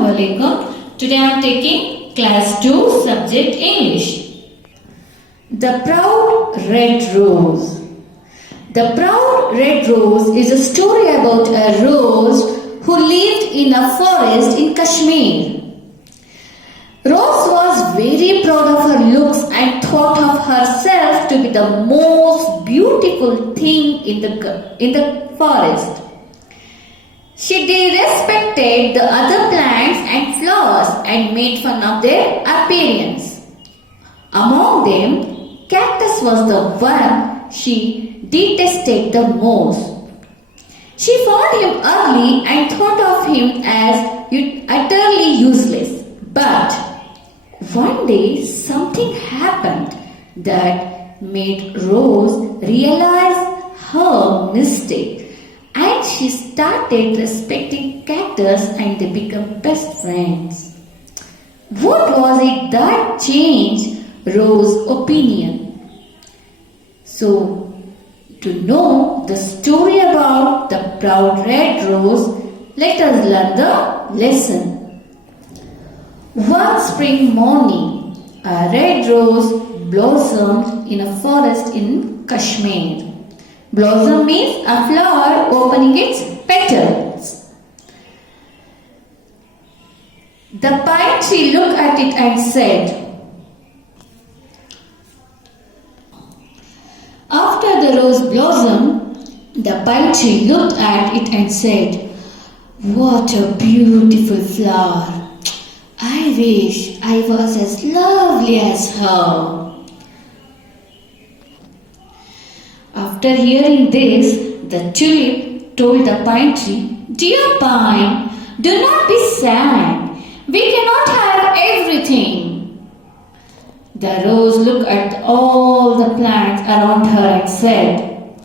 Assalamu alaikum. Today I am taking class 2 subject English. The Proud Red Rose. The Proud Red Rose is a story about a rose who lived in a forest in Kashmir. Rose was very proud of her looks and thought of herself to be the most beautiful thing in the forest. She disrespected the other plants and flowers and made fun of their appearance. Among them, cactus was the one she detested the most. She found him ugly and thought of him as utterly useless. But one day something happened that made Rose realize her mistake. And she started respecting cactus and they became best friends. What was it that changed Rose's opinion? So, to know the story about the proud red rose, let us learn the lesson. One spring morning, a red rose blossomed in a forest in Kashmir. Blossom means a flower opening its petals. The pine tree looked at it and said, after the rose blossomed, the pine tree looked at it and said, what a beautiful flower. I wish I was as lovely as her. After hearing this, the tulip told the pine tree, dear pine, do not be sad. We cannot have everything. The rose looked at all the plants around her and said,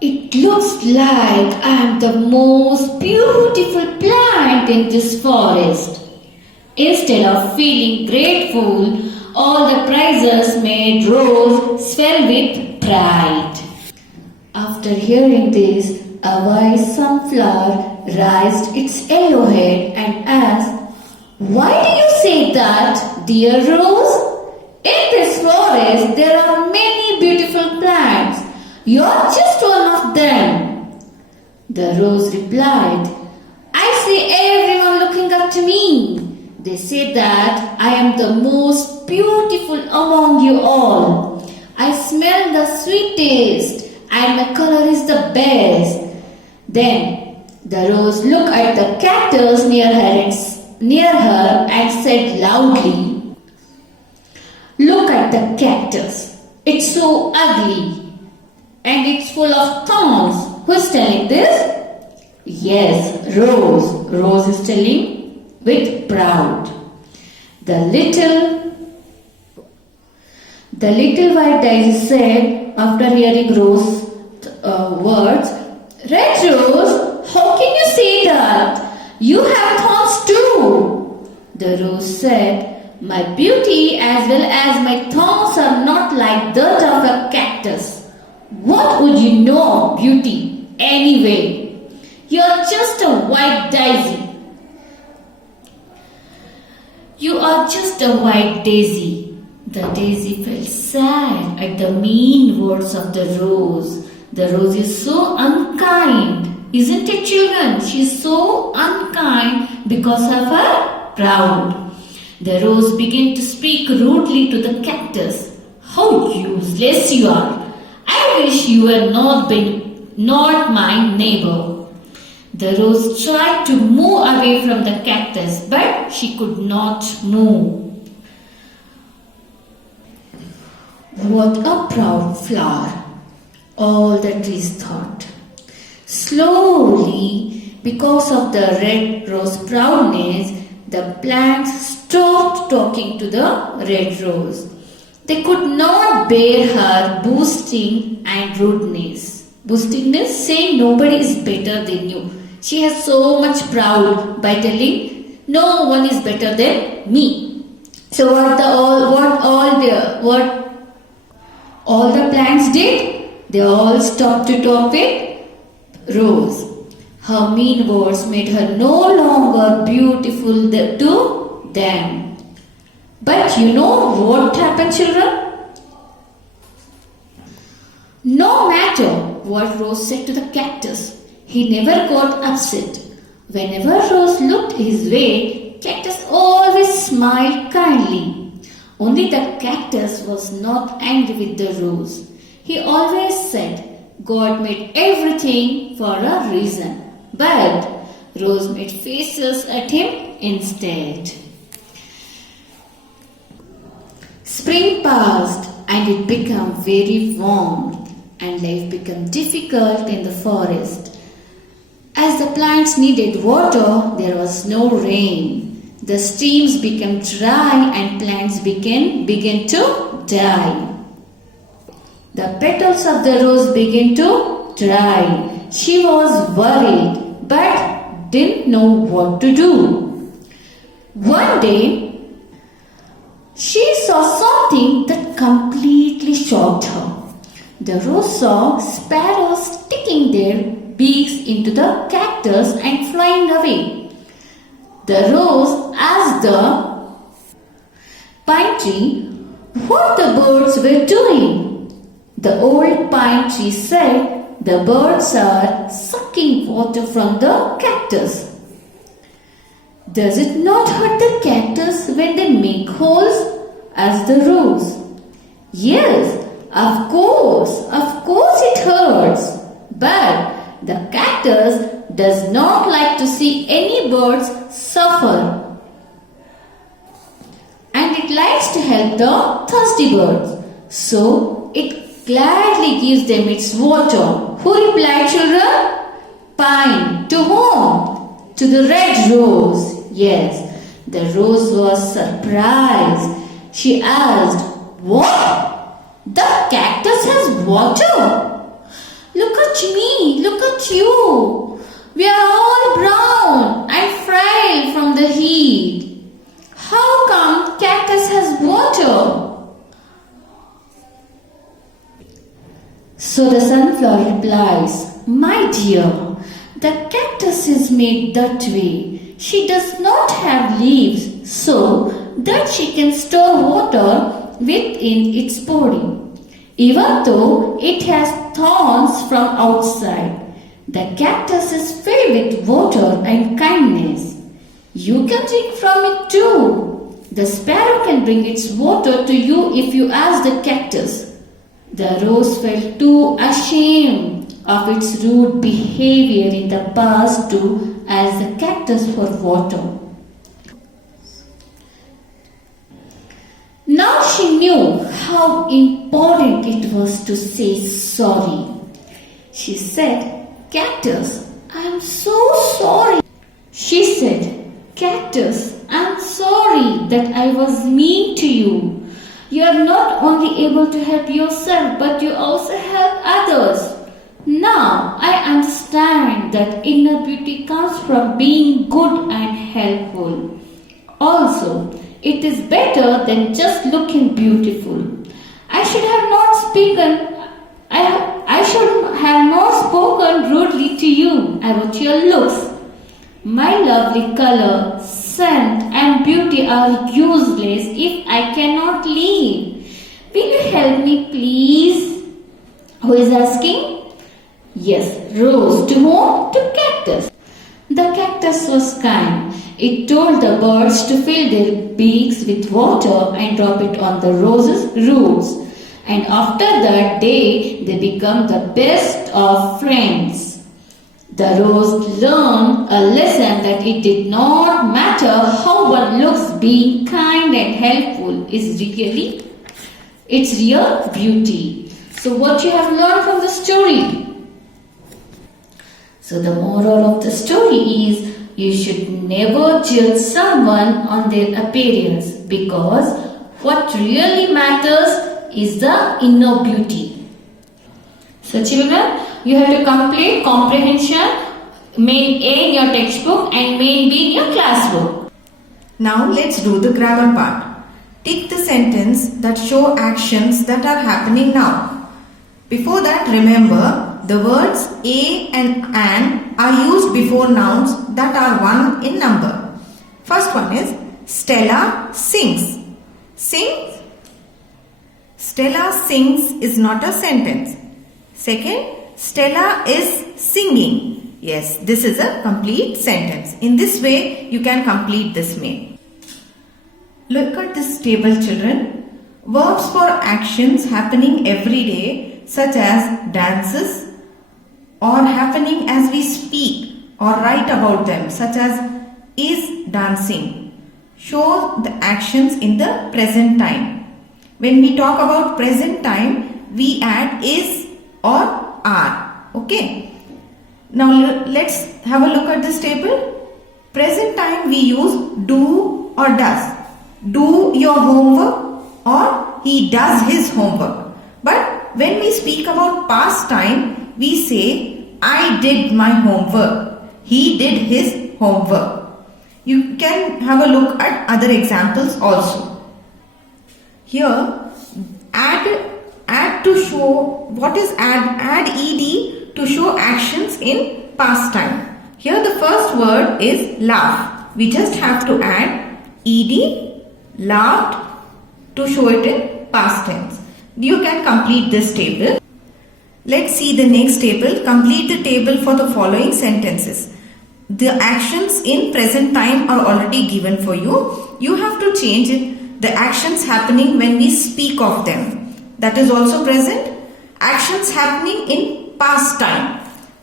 it looks like I am the most beautiful plant in this forest. Instead of feeling grateful, all the prizes made Rose swell with pride. After hearing this, a wise sunflower raised its yellow head and asked, why do you say that, dear Rose? In this forest there are many beautiful plants. You are just one of them. The rose replied, I see everyone looking up to me. They say that I am the most beautiful among you all. I smell the sweetest and my color is the best. Then the rose looked at the cactus near her and said loudly, look at the cactus. It's so ugly and it's full of thorns. Who's telling this? Yes, Rose. Rose is telling with proud. The little white daisy said after hearing Rose's words, Red Rose, how can you say that? You have thorns too. The rose said, my beauty as well as my thorns are not like that of a cactus. What would you know of beauty anyway? You are just a white daisy. You are just a white daisy. The daisy felt sad at the mean words of the rose. The rose is so unkind. Isn't it, children? She is so unkind because of her pride. The rose began to speak rudely to the cactus. How useless you are. I wish you were not my neighbor. The rose tried to move away from the cactus, but she could not move. What a proud flower, all the trees thought. Slowly, because of the red rose proudness, the plants stopped talking to the red rose. They could not bear her boasting and rudeness. Boasting means saying nobody is better than you. She has so much proud by telling no one is better than me. So what all the plants did? They all stopped to talk with Rose. Her mean words made her no longer beautiful to them. But you know what happened, children? No matter what Rose said to the cactus, he never got upset. Whenever Rose looked his way, Cactus always smiled kindly. Only the cactus was not angry with the rose. He always said, God made everything for a reason. But Rose made faces at him instead. Spring passed and it became very warm, and life became difficult in the forest. As the plants needed water, there was no rain. The streams became dry and plants began to die. The petals of the rose began to dry. She was worried but didn't know what to do. One day, she saw something that completely shocked her. The rose saw sparrows sticking their beaks into the cactus and flying away. The rose asked the pine tree what the birds were doing. The old pine tree said the birds are sucking water from the cactus. Does it not hurt the cactus when they make holes? Asked the rose. Yes, of course it hurts. But the cactus does not like to see any birds suffer. And it likes to help the thirsty birds. So it gladly gives them its water. Who replied, children? Pine. To whom? To the red rose. Yes, the rose was surprised. She asked, what? The cactus has water? Look at me, look at you. We are all brown and frail from the heat. How come cactus has water? So the sunflower replies, my dear, the cactus is made that way. She does not have leaves so that she can store water within its body. Even though it has thorns from outside, the cactus is filled with water and kindness. You can drink from it too. The sparrow can bring its water to you if you ask the cactus. The rose felt too ashamed of its rude behavior in the past to ask the cactus for water. Now she knew how important it was to say sorry. She said, Cactus, I am so sorry. She said, Cactus, I am sorry that I was mean to you. You are not only able to help yourself, but you also help others. Now I understand that inner beauty comes from being good and helpful. Also, it is better than just looking beautiful. I should have not spoken rudely to you about your looks. My lovely color, scent and beauty are useless if I cannot leave. Will you help me, please? Who is asking? Yes, Rose. To whom? To Cactus. The cactus was kind. It told the birds to fill their beaks with water and drop it on the rose's roots. And after that day, they became the best of friends. The rose learned a lesson that it did not matter how one looks, being kind and helpful is really its real beauty. So what you have learned from the story? So the moral of the story is you should never judge someone on their appearance, because what really matters is the inner beauty. So children, you have to complete comprehension main A in your textbook and main B in your class book. Now let's do the grammar part. Tick the sentence that show actions that are happening now. Before that, remember the words a and an are used before nouns that are 1 in number. First one is Stella sings. Sings. Stella sings is not a sentence. Second, Stella is singing. Yes, this is a complete sentence. In this way, you can complete this main. Look at this table, children. Verbs for actions happening every day, such as dances, or happening as we speak or write about them, such as is dancing, show the actions in the present time. When we talk about present time, we add is or are. Okay. Now let's have a look at this table. Present time we use do or does. Do your homework or he does his homework. But when we speak about past time, we say I did my homework. He did his homework. You can have a look at other examples also. Here, add to show, what is add? Add ed to show actions in past time. Here the first word is laugh. We just have to add ed, laughed, to show it in past tense. You can complete this table. Let's see the next table. Complete the table for the following sentences. The actions in present time are already given for you. You have to change it. The actions happening when we speak of them. That is also present. Actions happening in past time.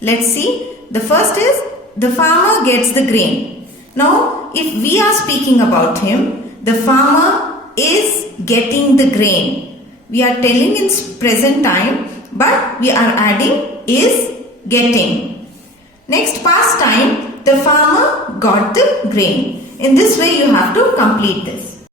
Let's see. The first is the farmer gets the grain. Now, if we are speaking about him, the farmer is getting the grain. We are telling in present time, but we are adding is getting. Next, past time, the farmer got the grain. In this way, you have to complete this.